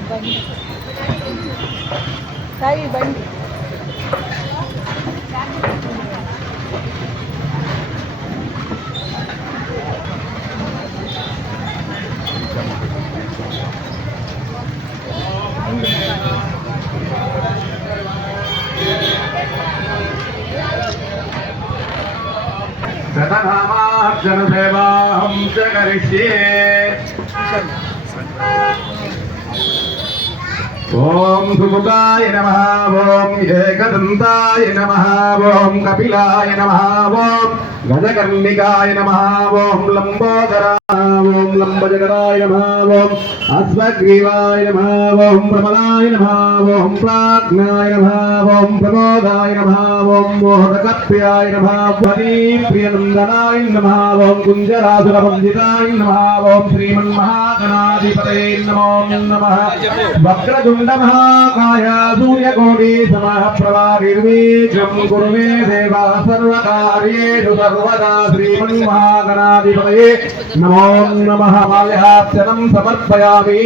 బండి సాయి బండి శతనామార్చన సేవాహం చ కరిష్యే ఓం సుముఖాయ నమః ఓం ఏకదంతాయ నమః ఓం కపిలాయ నమః ఓం గజకర్ణికాయ నమః ఓం లంబోదరాయ ఓం లంబజగరాయ నమః ఓం అశ్వగ్రీవాయ నమః ఓం ప్రమదాయ నమః ఓం ప్రాజ్ఞాయ నమః ఓం ప్రమోదాయ నమః ఓం మోహకప్రియాయ నమః ప్రియందనాయ నమః ఓం కుంజరాసురవందితాయ నమః ఓం శ్రీమన్మహాగణాధిపతయే నమో నమః వక్రతుండ महाकाय सूर्यकोटि समप्रभा निर्विघ्नं कुरु मे देव सर्वकार्येषु सर्वदा श्रीमन्महागणाधिपतये नमो नमः माल्यार्चनं समर्पयामि।